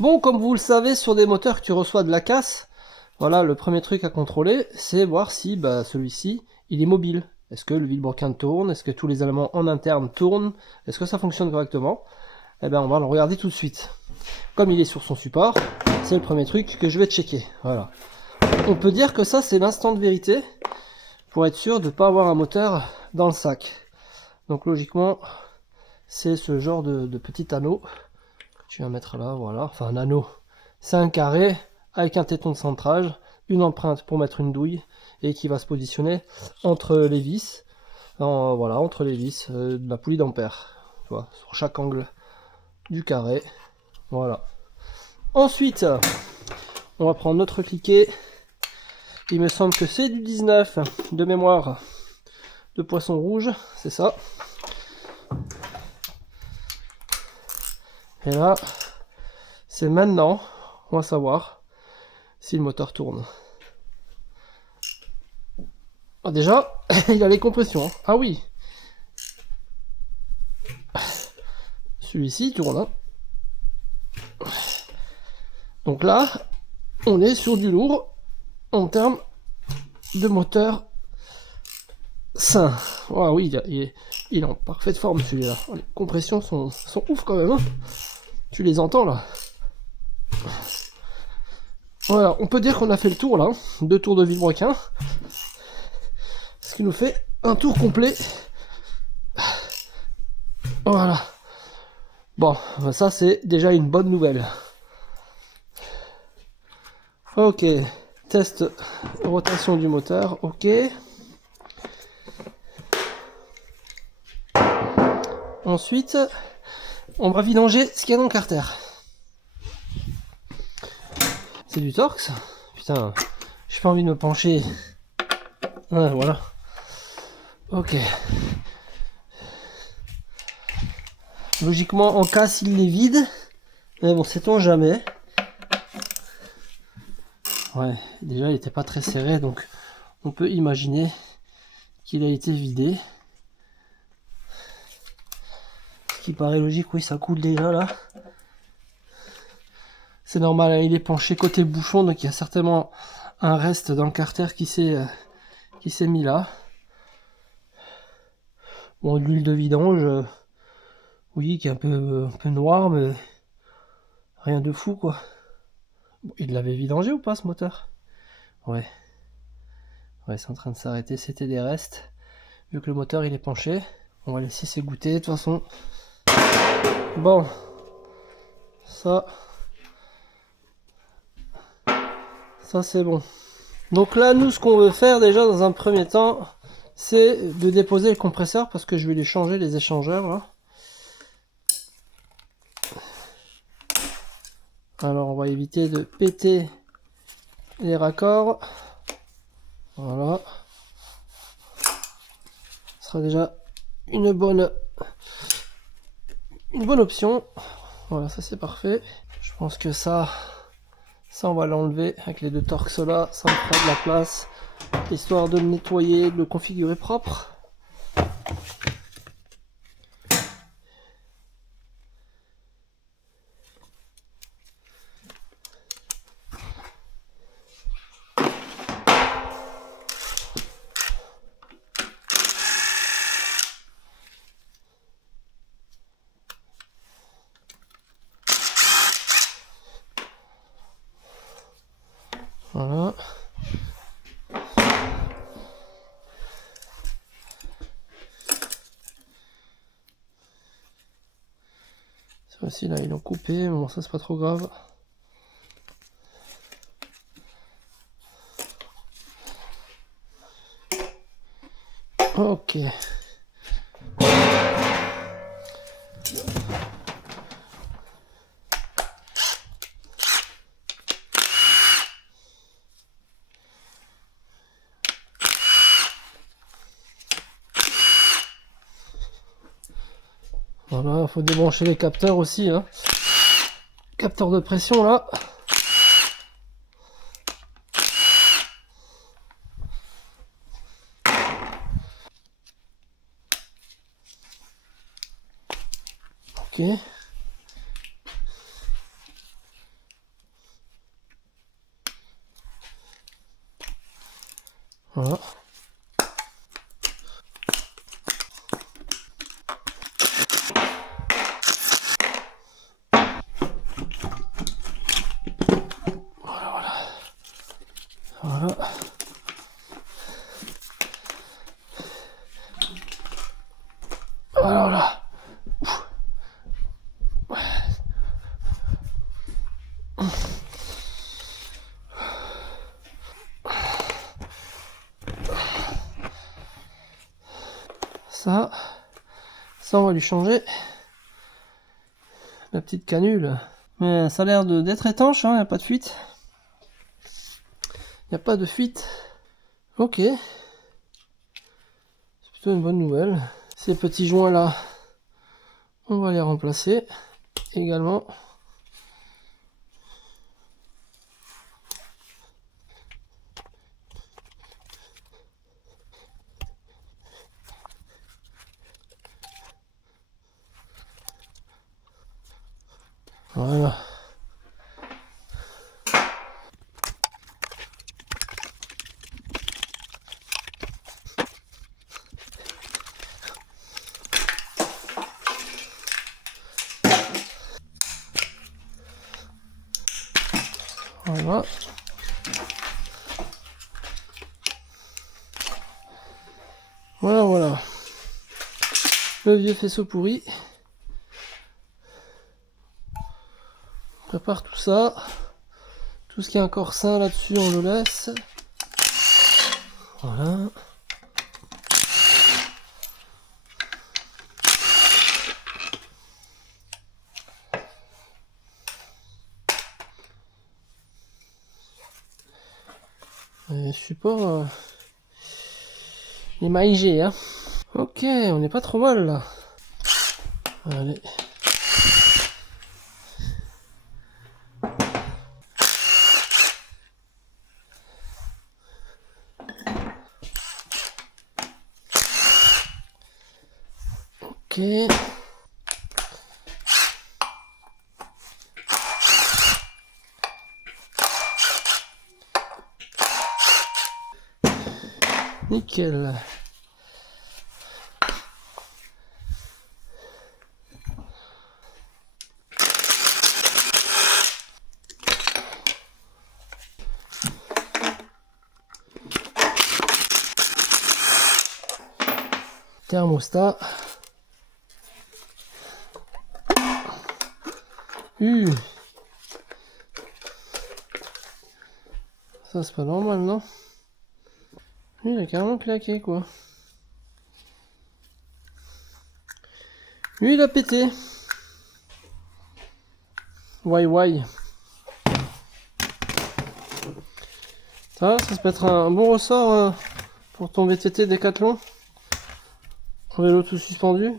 Bon, comme vous le savez, sur des moteurs que tu reçois de la casse, voilà, le premier truc à contrôler, c'est voir si celui-ci, il est mobile. Est-ce que le vilebrequin tourne? Est-ce que tous les éléments en interne tournent? Est-ce que ça fonctionne correctement? Eh bien, on va le regarder tout de suite. Comme il est sur son support, c'est le premier truc que je vais checker. Voilà. On peut dire que ça, c'est l'instant de vérité pour être sûr de ne pas avoir un moteur dans le sac. Donc logiquement, c'est ce genre de petit anneau que tu vas mettre là, voilà. Enfin, un anneau, c'est un carré avec un téton de centrage, une empreinte pour mettre une douille et qui va se positionner entre les vis, voilà, entre les vis de la poulie d'ampère, sur chaque angle du carré. Voilà. Ensuite, on va prendre notre cliquet. Il me semble que c'est du 19 de mémoire de poisson rouge, c'est ça. Et là, c'est maintenant, on va savoir si le moteur tourne. Ah, déjà, il a les compressions. Hein. Ah oui. Celui-ci tourne. Hein. Donc là, on est sur du lourd en termes de moteur sain. Ah oui, il est en parfaite forme celui-là. Les compressions sont ouf quand même. Hein. Tu les entends là. Voilà, on peut dire qu'on a fait le tour là. 2 tours de vilebrequin. Ce qui nous fait un tour complet. Voilà. Bon, ça c'est déjà une bonne nouvelle. Ok, test rotation du moteur, ok. Ensuite, on va vidanger ce qu'il y a dans le carter. C'est du Torx. Putain, j'ai pas envie de me pencher. Ouais, voilà. Ok. Logiquement, en casse, il les vide. Mais bon, sait-on jamais. Ouais, déjà, il n'était pas très serré, donc on peut imaginer qu'il a été vidé. Ce qui paraît logique, oui, ça coule déjà là. C'est normal, hein, il est penché côté bouchon, donc il y a certainement un reste dans le carter qui s'est mis là. Bon, l'huile de vidange, oui, qui est un peu noire, mais rien de fou quoi. Bon, il l'avait vidangé ou pas ce moteur? Ouais. Ouais, c'est en train de s'arrêter, c'était des restes. Vu que le moteur il est penché, on va laisser s'égoutter de toute façon. Bon, ça c'est bon. Donc là, nous, ce qu'on veut faire déjà dans un premier temps, c'est de déposer le compresseur parce que je vais lui changer les échangeurs là. Alors on va éviter de péter les raccords. Voilà. Ce sera déjà une bonne option. Voilà, ça c'est parfait. Je pense que ça on va l'enlever avec les 2 Torx là. Ça me fera de la place, histoire de le nettoyer, de le configurer propre. Voilà. Ça aussi là ils l'ont coupé, mais bon ça c'est pas trop grave. Ok. Voilà, faut débrancher les capteurs aussi. Hein. Capteur de pression là. Ok. Voilà. Voilà. Voilà. Ça on va lui changer la petite canule. Mais ça a l'air d'être étanche, hein, y a pas de fuite. Il n'y a pas de fuite. Ok. C'est plutôt une bonne nouvelle. Ces petits joints là, on va les remplacer également. Voilà. Voilà. Voilà, voilà. Le vieux faisceau pourri. On prépare tout ça. Tout ce qui est encore sain là-dessus, on le laisse. Voilà. Et support, il est maïgé, hein. Ok, on n'est pas trop mal là. Allez. Ok. Nickel. Thermostat. Ça c'est pas normal, non? Lui, il a carrément claqué, quoi. Lui, il a pété. Why. Ça peut être un bon ressort pour ton VTT Décathlon. En vélo tout suspendu.